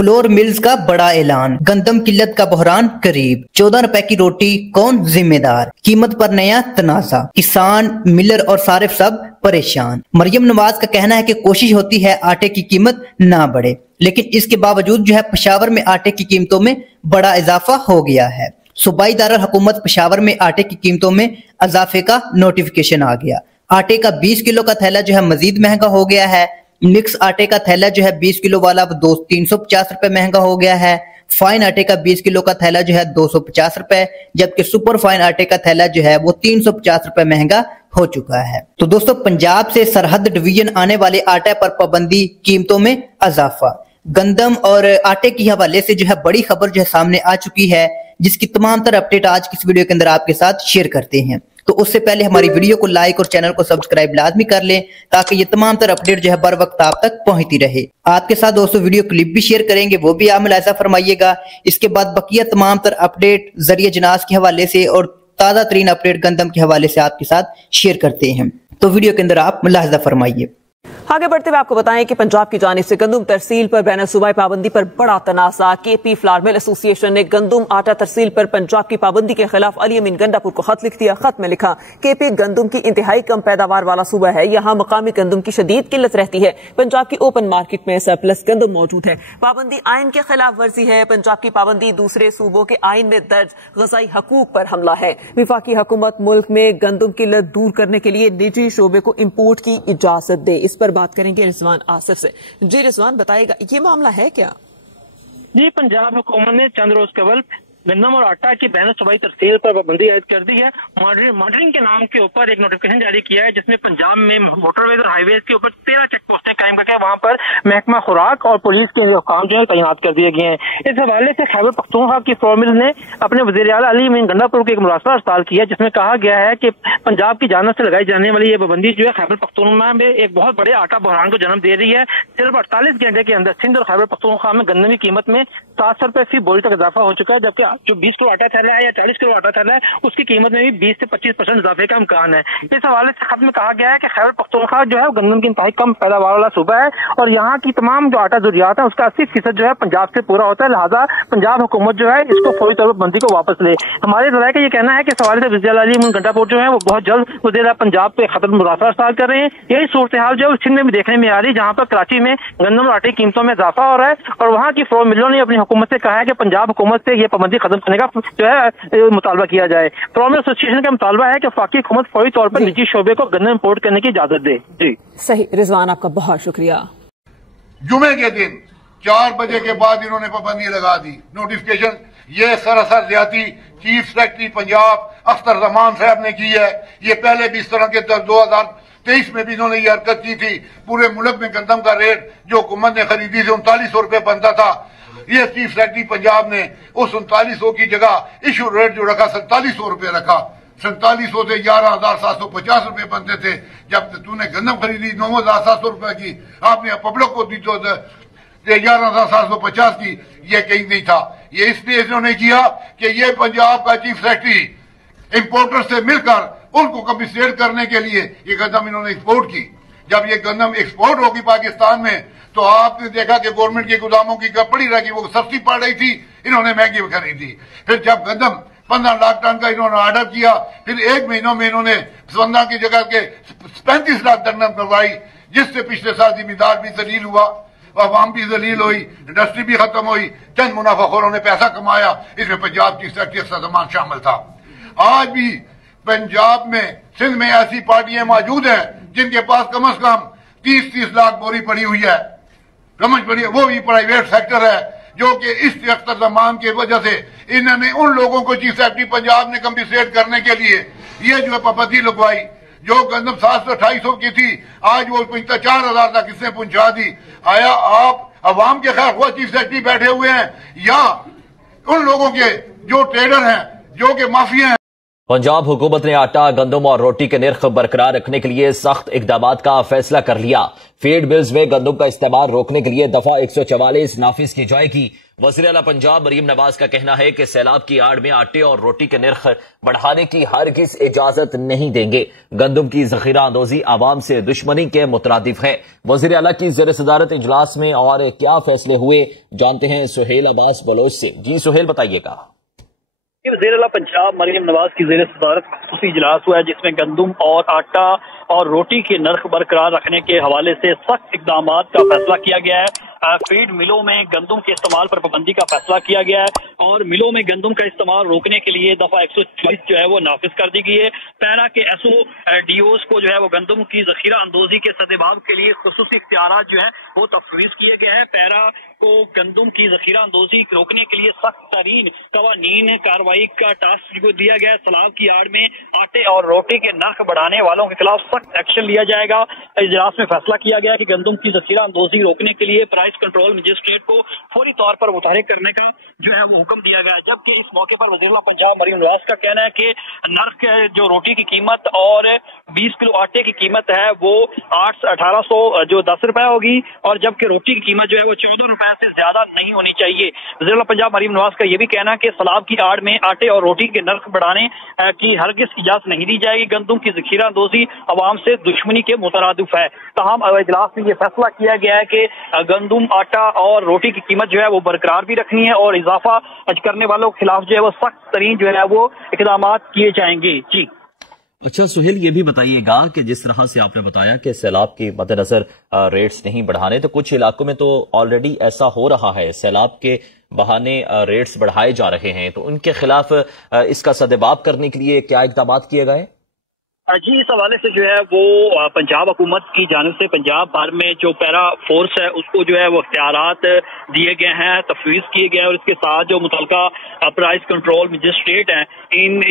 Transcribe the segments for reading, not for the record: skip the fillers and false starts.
Flour mills का बड़ा ऐलान, गंदम किल्लत का बहरान करीब, 14 रुपए की रोटी कौन जिम्मेदार, कीमत पर नया तनाजा, किसान मिलर और सारिफ सब परेशान। मरियम नवाज का कहना है कि कोशिश होती है आटे की कीमत ना बढ़े, लेकिन इसके बावजूद जो है पेशावर में आटे की कीमतों में बड़ा इजाफा हो गया है। सूबाई दारुल हुकूमत पेशावर में आटे की कीमतों में इजाफे का नोटिफिकेशन आ गया। आटे का 20 किलो का थैला जो है मजीद महंगा हो गया है। मिक्स आटे का थैला जो है 20 किलो वाला वो 350 रुपए महंगा हो गया है। फाइन आटे का 20 किलो का थैला जो है 250 रुपए, जबकि सुपर फाइन आटे का थैला जो है वो 350 रुपए महंगा हो चुका है। तो दोस्तों, पंजाब से सरहद डिवीजन आने वाले आटे पर पाबंदी, कीमतों में इजाफा। गंदम और आटे के हवाले से जो है बड़ी खबर जो है सामने आ चुकी है, जिसकी तमाम तरह अपडेट आज की इस वीडियो के अंदर आपके साथ शेयर करते हैं। तो उससे पहले हमारी वीडियो को लाइक और चैनल को सब्सक्राइब लाजमी कर लें, ताकि ये तमाम तरह अपडेट जो है बर वक्त आप तक पहुंचती रहे। आपके साथ दोस्तों वीडियो क्लिप भी शेयर करेंगे, वो भी आप मुलाहिजा फरमाइएगा। इसके बाद बकिया तमाम तरह अपडेट जरिए जनाज के हवाले से और ताज़ा तरीन अपडेट गंदम के हवाले से आपके साथ शेयर करते हैं। तो वीडियो के अंदर आप मुलाहिजा फरमाइए। आगे बढ़ते हुए आपको बताएं कि पंजाब की जानिब से गंदम तरसील पर बैन सूबाई पाबंदी पर बड़ा तनाज़ा। केपी फ्लावर मिल एसोसिएशन ने गंदम आटा तरसील पर पंजाब की पाबंदी के खिलाफ अली अमीन गंडापुर को खत लिख दिया। खत में लिखा, केपी गंदम की इंतहाई कम पैदावार वाला सूबा है, यहाँ मकामी गंदम की शदीद किल्लत रहती है। पंजाब की ओपन मार्केट में सरप्लस गंदम मौजूद है। पाबंदी आइन के खिलाफ वर्जी है। पंजाब की पाबंदी दूसरे सूबों के आइन में दर्ज गज़ाई हकूक पर हमला है। विफाकी हुकूमत मुल्क में गंदम किल्लत दूर करने के लिए निजी शोबे को इम्पोर्ट की इजाजत दे। इस पर बात करेंगे रिजवान आसिफ से। जी रिजवान, बताएगा ये मामला है क्या? जी, पंजाब हुकूमत ने चंद रोज कबल गंदम और आटा की बैन सूबाई तरसील पर पाबंदी आयद कर दी है। मॉनिटरिंग के नाम के ऊपर एक नोटिफिकेशन जारी किया है, जिसमें पंजाब में मोटरवेज और हाईवेज के ऊपर 13 चेक पोस्टें कायम करके वहां पर महकमा खुराक और पुलिस के काम जो है तैनात कर दिए गए हैं। इस हवाले से खैबर पख्तूनख्वा की फ्लोर ने अपने वज़ीर आला अली अमीन गंडापुर को एक मुरासला अर्साल किया, जिसमें कहा गया है कि पंजाब की जानिब से लगाई जाने वाली ये पाबंदी जो है खैबर पख्तूनख्वा में एक बहुत बड़े आटा बहरान को जन्म दे रही है। सिर्फ 48 घंटे के अंदर सिंध और खैबर पख्तूनख्वा में गन्ने की कीमत में 700 रुपए फी बोरी तक इजाफा हो चुका है, जबकि जो 20 किलो आटा थैला है या 40 किलो आटा थैला है उसकी कीमत में भी 20 से 25% इजाफे का इम्कान है। इस हवाले से खत में कहा गया है कि खैबर पख्तूनख्वा जो है गंदम की इंतहाई कम पैदावार वाला सूबा है और यहाँ की तमाम जो आटा जरूरियात है उसका 80% जो है पंजाब से पूरा होता है। लिहाजा पंजाब हुकूमत जो है इसको फौरी तौर पर बंदी को वापस ले। हमारे जराये का ये कहना है कि इस हवाले से वज़ीर आला अली अमीन गंडापुर जो है वो बहुत जल्द वज़ीर आला पंजाब पे खतर मुरासला अर्साल कर रहे हैं। यही सूरत हाल जो है सिंध में भी देखने में आ रही है, जहाँ पर कराची में गंदम और आटे की कीमतों में इजाफा हो रहा है और वहाँ की फ्लोर मिलों ने अपनी हुकूमत से कहा है कि पंजाब हुकूमत से यह पाबंदी खत्म करने का जो है मुतालबा किया जाए। फ्लोर मिल एसोसिएशन का मुतालबा है कि वफाकी हुकूमत फौरी तौर पर निजी शोबे को गन्ना इंपोर्ट करने की इजाजत दे। जी सही रिजवान, आपका बहुत शुक्रिया। जुमे के दिन 4 बजे के बाद इन्होंने पाबंदी लगा दी। नोटिफिकेशन ये सरासर ज्यादती चीफ सेक्रेटरी पंजाब अख्तर जमान साहब ने की है। ये पहले भी इस तरह के 2023 में भी इन्होंने ये हरकत की थी। पूरे मुल्क में गंदम का रेट जो हुकूमत ने खरीदी थी 3900 रुपए बनता था, ये चीफ सेक्रेटरी पंजाब ने उस 3900 की जगह इशू रेट जो रखा 4700 रुपए रखा। 4700 से 11,750 रुपए बनते थे। जब तूने गंदम खरीदी 9,700 रुपए की, आपने पब्लिक को दी तो 11,750 की, ये कहीं नहीं था। ये इसलिए इन्होंने किया कि ये पंजाब का चीफ सेक्रेटरी इंपोर्टर से मिलकर उनको कंपनसेट करने के लिए ये गंदम इन्होंने एक्सपोर्ट की। जब ये गंदम एक्सपोर्ट होगी पाकिस्तान में तो आपने देखा कि गवर्नमेंट के गोदामों की पड़ी रही, वो सस्ती पड़ रही थी, इन्होंने महंगी खरीदी। फिर जब गंदम 15 लाख टन का इन्होंने ऑर्डर किया, फिर 1 महीनों में इन्होंने 15 की जगह के 35 लाख टन करवाई, जिससे पिछले साल जिम्मेदार भी जलील हुआ, अवाम भी जलील हुई, इंडस्ट्री भी खत्म हुई, चंद मुनाफाखोरों ने पैसा कमाया। इसमें पंजाब की सेक्रेटरी सदमान शामिल था। आज भी पंजाब में सिंध में ऐसी पार्टियां मौजूद हैं जिनके पास कम से कम 30-30 लाख बोरी पड़ी हुई है, समझ पड़ी है। वो भी प्राइवेट सेक्टर है, जो कि इस जमान की वजह से इन्होंने उन लोगों को चीफ सेक्रेटरी पंजाब ने कंपनसेट करने के लिए ये जो है पाबंदी लगवाई। जो गंदम 700-250 की थी, आज वो 4,000 तक इसने पहुंचा दी। आया आप अवाम के खैर वो चीफ सेक्रेटरी बैठे हुए हैं या उन लोगों के जो ट्रेडर हैं, जो कि माफिया हैं? पंजाब हुकूमत ने आटा, गंदम और रोटी के निर्ख बरकरार रखने के लिए सख्त इकदाम का फैसला कर लिया। फीड मिल्स में गंदम का इस्तेमाल रोकने के लिए दफा 144 नाफिज की जाएगी। वज़ीर आला पंजाब मरीम नवाज का कहना है कि सैलाब की आड़ में आटे और रोटी के निर्ख बढ़ाने की हरगिज इजाजत नहीं देंगे। गंदम की जखीरा अंदोजी आवाम से दुश्मनी के मुतरादिफ है। वज़ीर आला की ज़ेर सदारत इजलास में और क्या फैसले हुए, जानते हैं सुहेल अब्बास बलोच से। जी सुहेल, बताइएगा। वज़ीर आला पंजाब मरीम नवाज की ज़ेर सदारत खुसूसी इजलास हुआ है, जिसमें गंदम और आटा और रोटी के नर्ख बरकरार रखने के हवाले से सख्त इकदाम का फैसला किया गया है। फीड मिलों में गंदम के इस्तेमाल पर पाबंदी का फैसला किया गया है और मिलों में गंदम का इस्तेमाल रोकने के लिए दफा 124 जो है वो नाफिज कर दी गई है। पैरा के SODOs को जो है वो गंदम की जखीरा अंदोजी के सदेबाब के लिए खुसूसी इख्तियारात जो है वो तफवीज़ किए गए हैं। पैरा को गंदम की जखीरा अंदोजी रोकने के लिए सख्त तरीन कवानीन कार्रवाई का टास्क दिया गया है। सैलाब की आड़ में आटे और रोटी के नर्ख बढ़ाने वालों के खिलाफ सख्त एक्शन लिया जाएगा। इजलास में फैसला किया गया कि गंदम की जखीरा अंदोजी रोकने के लिए प्राइस कंट्रोल मजिस्ट्रेट को फौरी तौर पर मुतहरिक करने का जो है वो हुक्म दिया गया है। जबकि इस मौके पर वज़ीर आला पंजाब मरीम नवाज का कहना है कि नर्ख जो रोटी की कीमत और 20 किलो आटे की कीमत है वो 1810 रुपए होगी और जबकि रोटी की कीमत जो है वो 14 रुपए से ज्यादा नहीं होनी चाहिए। वज़ीर आला पंजाब मरीम नवाज का ये भी कहना है कि सैलाब की आड़ में आटे और रोटी के नर्ख बढ़ाने की हरगिज इजाजत नहीं दी जाएगी। गंदम की जखीरा अंदोजी अवाम से दुश्मनी के मुतरादिफ है। तमाम इजलास में ये फैसला किया गया है कि गंदम, आटा और रोटी की कीमत जो है वो बरकरार भी रखनी है और इजाफा करने वालों के खिलाफ जो है वो सख्त तरीन जो है वो इकदाम किए जाएंगे। जी अच्छा सुहेल, ये भी बताइएगा कि जिस तरह से आपने बताया कि सैलाब के मद्देनजर रेट्स नहीं बढ़ाने, तो कुछ इलाकों में तो ऑलरेडी ऐसा हो रहा है, सैलाब के बहाने रेट्स बढ़ाए जा रहे हैं, तो उनके खिलाफ इसका सदेबाब करने के लिए क्या इकदाम किए गए? जी, इस हवाले से जो है वो पंजाब हुकूमत की जानिब से पंजाब भर में जो पैरा फोर्स है उसको जो है वो इख्तियारात दिए गए हैं, तफवीज़ किए गए हैं और इसके साथ जो मुतलका प्राइस कंट्रोल मजिस्ट्रेट हैं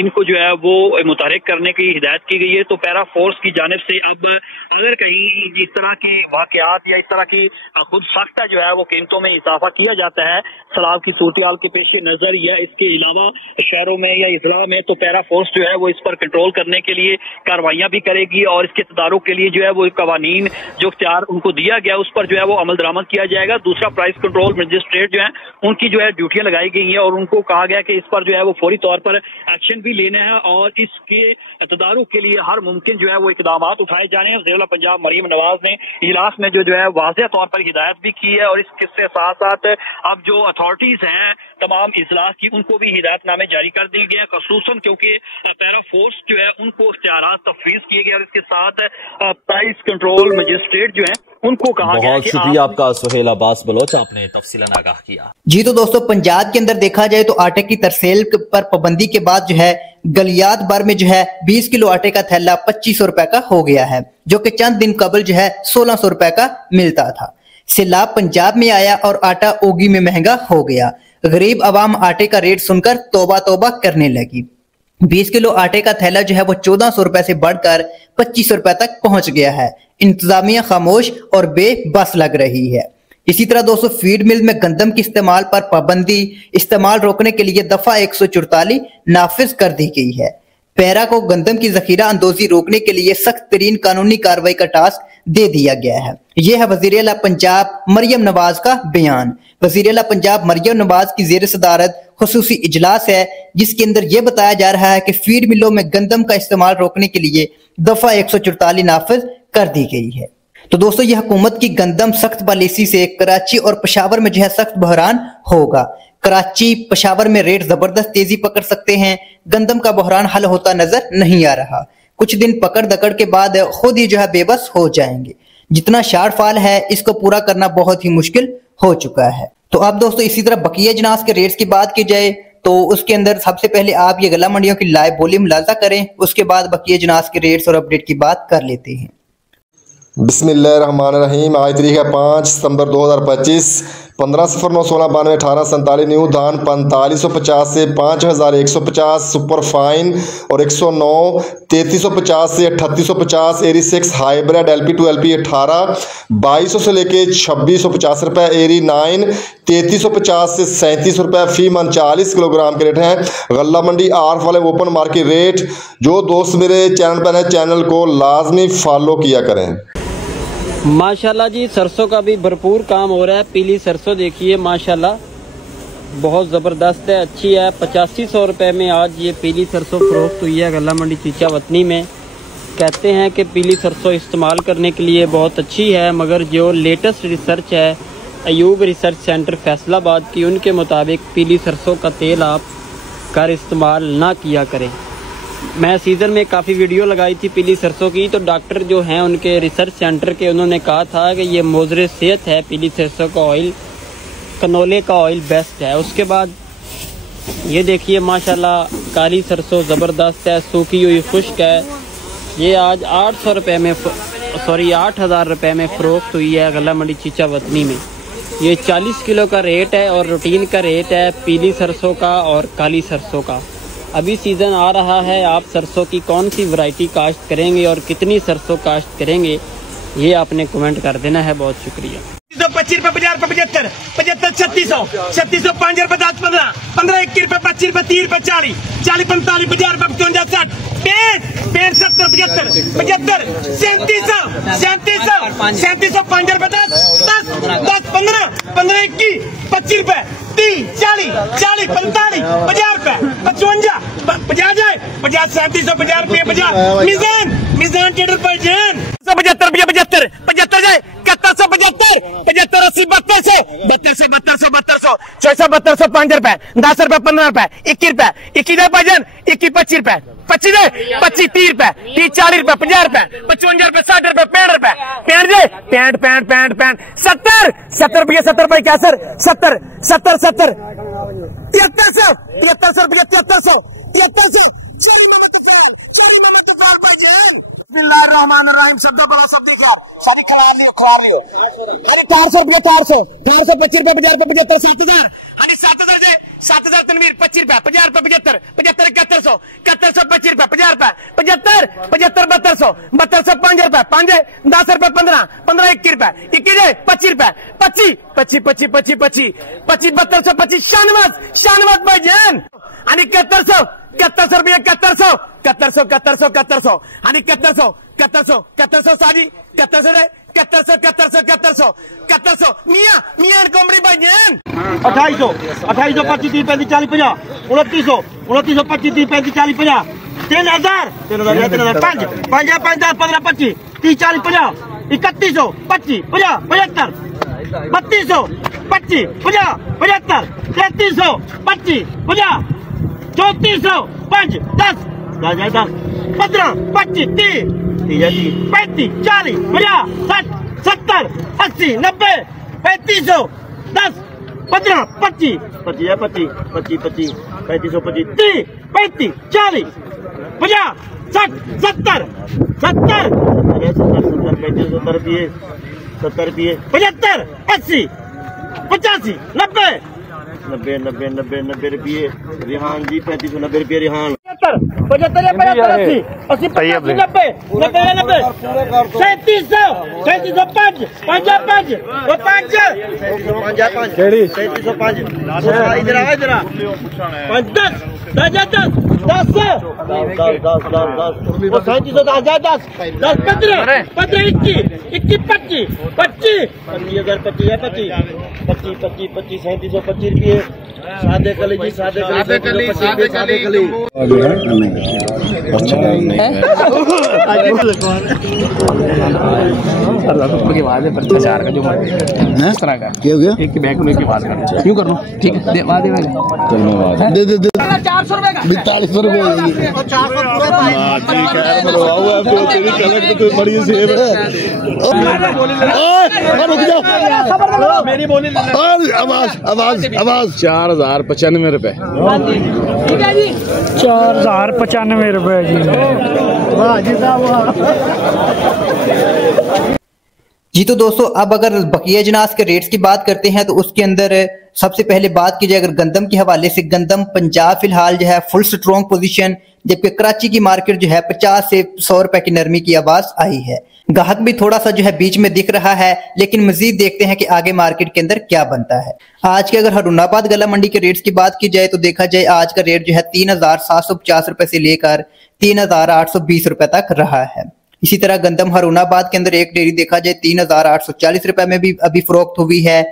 इनको जो है वो मुतहरिक करने की हिदायत की गई है। तो पैरा फोर्स की जानिब से अब अगर कहीं इस तरह की वाकयात या इस तरह की खुद सख्त जो है वो कीमतों में इजाफा किया जाता है सैलाब की सूरत के पेश नज़र या इसके अलावा शहरों में या इजला में, तो पैरा फोर्स जो है वो इस पर कंट्रोल करने के लिए कार्रवाइयां भी करेगी और इसके तदारुक के लिए जो है वो कवानीन जो इख्तियार उनको दिया गया उस पर जो है वो अमल दरामद किया जाएगा। दूसरा, प्राइस कंट्रोल मजिस्ट्रेट जो है उनकी जो है ड्यूटियां लगाई गई हैं और उनको कहा गया कि इस पर जो है वो फौरी तौर पर एक्शन भी लेना है और इसके तदारुक के लिए हर मुमकिन जो है वो इकदाम उठाए जाने हैं। वज़ीर आला पंजाब मरीम नवाज ने इजलास में जो है वाज़ेह तौर पर हिदायत भी की है और इसके साथ साथ अब जो अथॉरिटीज हैं तमाम इजलास की उनको भी हिदायतनामे जारी कर दिए गए हैं, खसूसन क्योंकि पैरा फोर्स जो है उनको इख्तियारात तफवीज़ किए गए और इसके साथ प्राइस कंट्रोल मजिस्ट्रेट जो है उनको कहा गया। बहुत शुक्रिया आपका सुहेल अब्बास बलोच, आपने तफसीलन आगाह किया। जी तो दोस्तों, पंजाब के अंदर देखा जाए तो आटे की तरसेल पर पाबंदी के बाद जो है गलियात भर में जो है 20 किलो आटे का थैला 2500 रुपए का हो गया है, जो कि चंद दिन कबल जो है 1600 रुपए का मिलता था। सैलाब पंजाब में आया और आटा ओगी में महंगा हो गया। गरीब आवाम आटे का रेट सुनकर तौबा तौबा करने लगी। 20 किलो आटे का थैला जो है वो 1400 रुपए से बढ़कर 2500 रुपए तक पहुंच गया है। इंतजामिया खामोश और बेबस लग रही है। इसी तरह दोस्तों, फीड मिल में गंदम के इस्तेमाल पर पाबंदी इस्तेमाल रोकने के लिए दफा 144 नाफिज कर दी गई है। पैरा को गंदम की जखीरा अंदोजी रोकने के लिए सख्त तरीन कानूनी कार्रवाई का टास्क दे दिया गया है। यह है वज़ीर आला पंजाब मरियम नवाज का बयान। वज़ीर आला पंजाब मरियम नवाज की ज़ेर सदारत खुसूसी इजलास है, जिसके अंदर यह बताया जा रहा है कि फीड मिलों में गंदम का इस्तेमाल रोकने के लिए दफा 144 नाफिज कर दी गई है। तो दोस्तों, यह हुकूमत की गंदम सख्त पॉलिसी से कराची और पेशावर में जो है सख्त बहरान होगा। कराची पेशावर में रेट जबरदस्त तेजी पकड़ सकते हैं। गंदम का बहरान हल होता नजर नहीं आ रहा। कुछ दिन पकड़ दकड़ के बाद खुद ही जो है बेबस हो जाएंगे। जितना शार्टफॉल है इसको पूरा करना बहुत ही मुश्किल हो चुका है। तो अब दोस्तों, इसी तरह बकिया अजनास के रेट्स की बात की जाए तो उसके अंदर सबसे पहले आप ये गला मंडियों की लाइव वॉल्यूम मुलाजा करें, उसके बाद बकिया अजनास के रेट्स और अपडेट की बात कर लेते हैं। बिस्मिल्लाहिर्रहमानिर्रहीम। आज तारीख है 5 सितंबर 2025। 15 सिफर 9 16 92 18 47। न्यू धान 4550 से 5150। सुपर फाइन और 109 3350 से 3850। एरी 6 हाइब्रिड LP2 LP 18 2200 से लेके 2650 रुपये। एरी 9 3350 से 37 रुपये फी मन 40 किलोग्राम के रेट हैं। गल्ला मंडी आर्फ वाले ओपन मार्केट रेट। जो दोस्त मेरे चैनल पर हैं चैनल को लाजमी फॉलो किया करें। माशाल्लाह जी, सरसों का भी भरपूर काम हो रहा है। पीली सरसों देखिए माशाल्लाह, बहुत ज़बरदस्त है, अच्छी है। 8500 रुपये में आज ये पीली सरसों फरोख्त हुई है गल्ला मंडी चीचा वतनी में। कहते हैं कि पीली सरसों इस्तेमाल करने के लिए बहुत अच्छी है, मगर जो लेटेस्ट रिसर्च है अयूब रिसर्च सेंटर फैसलाबाद की, उनके मुताबिक पीली सरसों का तेल आप कर इस्तेमाल ना किया करें। मैं सीज़न में काफ़ी वीडियो लगाई थी पीली सरसों की, तो डॉक्टर जो हैं उनके रिसर्च सेंटर के, उन्होंने कहा था कि ये मोज़रे सेहत है, पीली सरसों का ऑयल, कनोले का ऑयल बेस्ट है। उसके बाद ये देखिए माशाल्लाह काली सरसों ज़बरदस्त है, सूखी हुई खुश्क है। ये आज 800 रुपये में 8,000 रुपये में फ़रोख्त हुई है गल्ला मंडी चीचा वतनी में। ये 40 किलो का रेट है और रूटीन का रेट है पीली सरसों का और काली सरसों का। अभी सीज़न आ रहा है, आप सरसों की कौन सी वैरायटी काश्त करेंगे और कितनी सरसों काश्त करेंगे, ये आपने कमेंट कर देना है। बहुत शुक्रिया। 25 रुपये 50 रुपये 75 75 3600 3600 5 रुपये 10 15 15 21 रुपये 25 रुपये 30 रुपये 40 40 45 50 रुपये 55 60 65 70 75 75 3700 3700 5 रुपये 10 10 10 15 15 21 25 रुपये 30 40 40 45 50 रुपये 55 50 जाए 50 3750 रुपये 50 मिजान टेडर पर जान 75 रुपये 75 75 जाए 7175 75 80 7200 7200 600 5 रुपए 10 रुपए 15 रुपए 21 रुपए 21 जाए भाईजान 21 25 रुपए 25 जाए 25 30 रुपए 30 40 रुपए 50 रुपए 55 रुपए 60 रुपए 65 रुपए 65 जाए 65 70 70 रुपये 70 रुपए क्या सर 70 70 70 7300 रुपये 7300 चोरी मोहम्मद तुफैल भाईजान बिस्मिल्लाहिर्रहमानिर्रहीम शब्द बोलो शब्द खिलार शादी खिला लियो अरे 400 रुपये 400 25 रुपये 50 रुपये 75 7000 अरे 7000 जाए 7000 तनवीर 25 रुपये 50 रुपये 75 75 7100 25 रुपये 50 रुपये 75 7200 7200 5 रुपये 5 10 रुपये 15 15 21 रुपये 21 जाए 25 रुपये 25 25 शानवाज भाईजान आणि 7100 रुपये 7100 आणि 7100 साजी 7100 मियां कोमड़ी भाईजान 2800 25 30 35 40 50 2900 25 30 35 40 50 3000 5 10 15 25 30 40 50 3100 25 50 75 3200 25 50 75 3300 25 50 3400 5 10 15 25 30 35 40 50 60 70 80 90 3500 10 15 25 25 35 3500 25 30 35 40 50 60 70 70 70 रुपये 75 80 85 90 90 रुपये रिहान जी 3590 रुपये रिहान 75 80 80 90 3700 5 इधर 5 10 रुपये सादे कली जी सादे कली की आवाज है भ्रष्टाचार का जो इस तरह का क्या हो गया एक बैग में की आवाज कर क्यों कर लो ठीक है दे 400 रुपए का 4200 रुपए बड़ी सेब है मेरी बोली आवाज 4095 रुपए 4095 रुपए जी जी। तो दोस्तों अब अगर बकिया अजनास के रेट्स की बात करते हैं तो उसके अंदर सबसे पहले बात की जाए अगर गंदम के हवाले से, गंदम पंजाब फिलहाल जो है फुल स्ट्रॉन्ग पोजीशन, जबकि कराची की मार्केट जो है 50 से 100 रुपए की नरमी की आवाज आई है। ग्राहक भी थोड़ा सा जो है बीच में दिख रहा है, लेकिन मजीद देखते हैं कि आगे मार्केट के अंदर क्या बनता है। आज के अगर हरुनाबाद गला मंडी के रेट्स की बात की जाए तो देखा जाए आज का रेट जो है 3750 रुपए से लेकर 3820 रुपए तक रहा है। इसी तरह गंदम हरुनाबाद के अंदर एक डेयरी देखा जाए 3840 रुपए में भी अभी फरोख्त हुई है।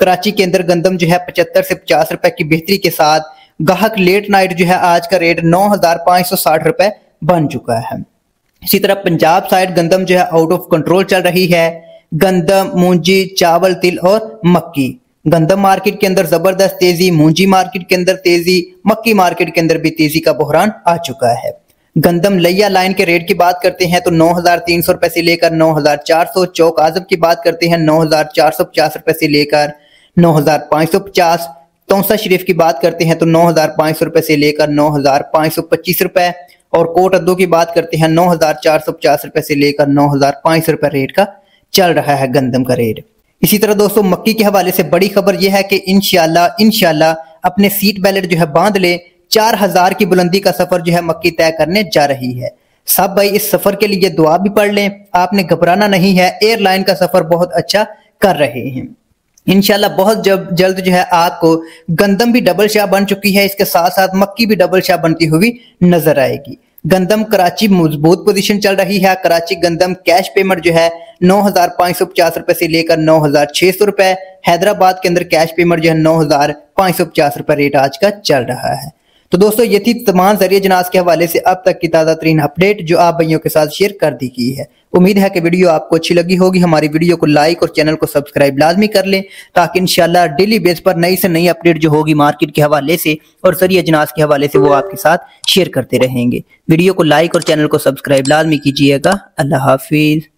कराची के अंदर गंदम जो है 75 से 50 रुपए की बेहतरी के साथ गाहक लेट नाइट जो है आज का रेट 9,560 रुपए बन चुका है। इसी तरह पंजाब साइड गंदम जो है आउट ऑफ कंट्रोल चल रही है। गंदम, मूंजी, चावल, तिल और मक्की, गंदम मार्केट के अंदर जबरदस्त तेजी, मूंजी मार्केट के अंदर तेजी, मक्की मार्केट के अंदर भी तेजी का बहरान आ चुका है। गंदम लैया लाइन के रेट की बात करते हैं तो 9,300 रुपए से लेकर 9,400, चौक आजम की बात करते हैं 9,450 रुपए से लेकर 9,550, तौसा शरीफ की बात करते हैं तो 9,500 रुपए से लेकर 9,525 रुपए, और कोट अद्दू की बात करते हैं 9,450 रुपए से लेकर 9,500 रुपए रेट का चल रहा है गंदम का रेट। इसी तरह दोस्तों मक्की के हवाले से बड़ी खबर यह है कि इंशाल्लाह अपने सीट बेल्ट जो है बांध ले, 4,000 की बुलंदी का सफर जो है मक्की तय करने जा रही है। सब भाई इस सफर के लिए दुआ भी पढ़ लें, आपने घबराना नहीं है, एयरलाइन का सफर बहुत अच्छा कर रहे हैं। इंशाल्लाह बहुत जल्द जो है आपको गंदम भी डबल शाह बन चुकी है, इसके साथ साथ मक्की भी डबल शाह बनती हुई नजर आएगी। गंदम कराची मजबूत पोजीशन चल रही है। कराची गंदम कैश पेमेंट जो है 9,550 रुपए से लेकर 9,600 रुपए, हैदराबाद के अंदर कैश पेमेंट जो है 9,550 रुपए रेट आज का चल रहा है। तो दोस्तों ये थी तमाम जरिए जनाज के हवाले से अब तक की ताज़ा तरीन अपडेट जो आप भाइयों के साथ शेयर कर दी गई है। उम्मीद है कि वीडियो आपको अच्छी लगी होगी। हमारी वीडियो को लाइक और चैनल को सब्सक्राइब लाजमी कर लें ताकि इंशाल्लाह डेली बेस पर नई से नई अपडेट जो होगी मार्केट के हवाले से और जरिए जनाज के हवाले से वो आपके साथ शेयर करते रहेंगे। वीडियो को लाइक और चैनल को सब्सक्राइब लाजमी कीजिएगा। अल्लाह हाफिज।